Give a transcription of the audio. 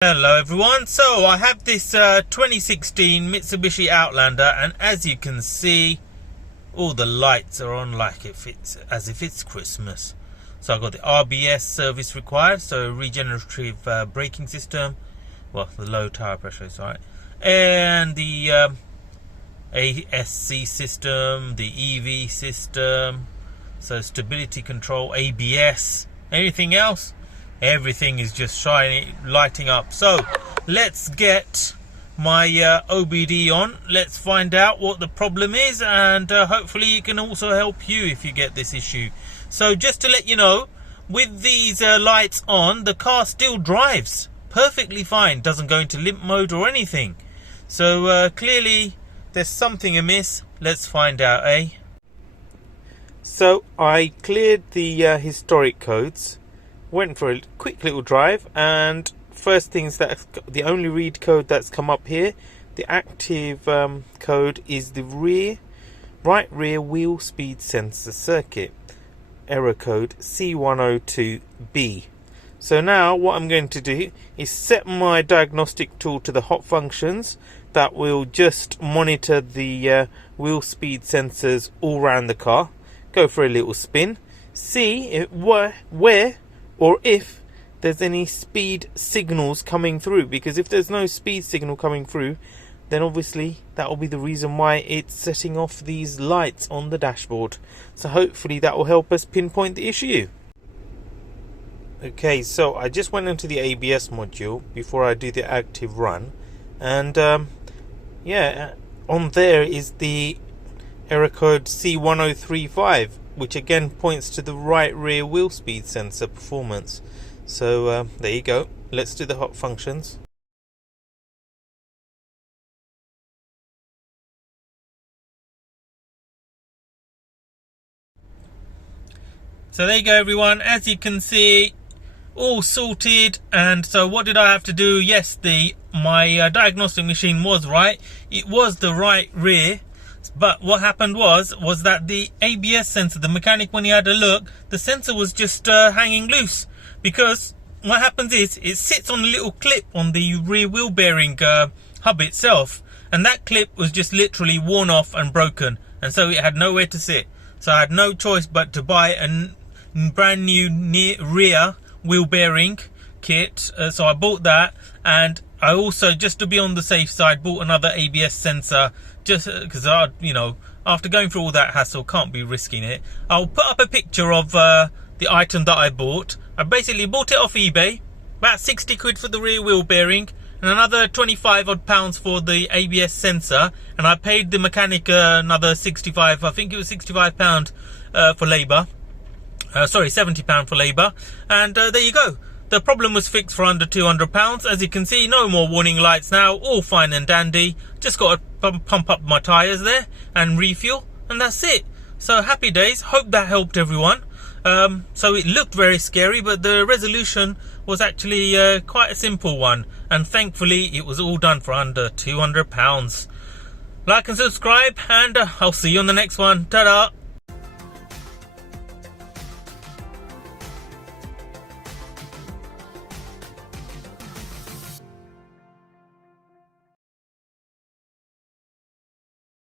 Hello everyone, so I have this 2016 Mitsubishi Outlander, and as you can see, all the lights are on like as if it's Christmas. So I've got the RBS service required, so regenerative braking system, well, the low tire pressure is right, and the ASC system, the EV system, so stability control, ABS. Anything else? Everything is just shining, lighting up. So let's get my OBD on. Let's find out what the problem is, and hopefully it can also help you if you get this issue. So just to let you know, with these lights on, the car still drives perfectly fine, doesn't go into limp mode or anything. So clearly there's something amiss. Let's find out, eh? So I cleared the historic codes, went for a quick little drive, and first things that the only read code that's come up here, the active code is the right rear wheel speed sensor circuit, error code C102B. So now what I'm going to do is set my diagnostic tool to the hot functions that will just monitor the wheel speed sensors all around the car, go for a little spin, see where or if there's any speed signals coming through, because if there's no speed signal coming through, then obviously that will be the reason why it's setting off these lights on the dashboard. So hopefully that will help us pinpoint the issue. Okay, so I just went into the ABS module before I do the active run, and yeah, on there is the error code C1035, which again points to the right rear wheel speed sensor performance. So there you go. Let's do the hot functions. So there you go everyone, as you can see, all sorted. And so what did I have to do? Yes, my diagnostic machine was right. It was the right rear. But what happened was that the ABS sensor, the mechanic, when he had a look, the sensor was just hanging loose. Because what happens is, it sits on a little clip on the rear wheel bearing hub itself. And that clip was just literally worn off and broken. And so it had nowhere to sit. So I had no choice but to buy a brand new rear wheel bearing kit. So I bought that, and I also, just to be on the safe side, bought another ABS sensor, just because after going through all that hassle, can't be risking it. I'll put up a picture of the item that I bought. I basically bought it off eBay, about 60 quid for the rear wheel bearing, and another 25 odd pounds for the ABS sensor, and I paid the mechanic another 65, I think it was 65 pound for labour. Sorry, 70 pound for labour, and there you go. The problem was fixed for under £200. As you can see, no more warning lights now, all fine and dandy. Just got to pump up my tyres there and refuel, and that's it. So happy days. Hope that helped everyone. So it looked very scary, but the resolution was actually quite a simple one, and thankfully it was all done for under £200. Like and subscribe, and I'll see you on the next one. Ta-da!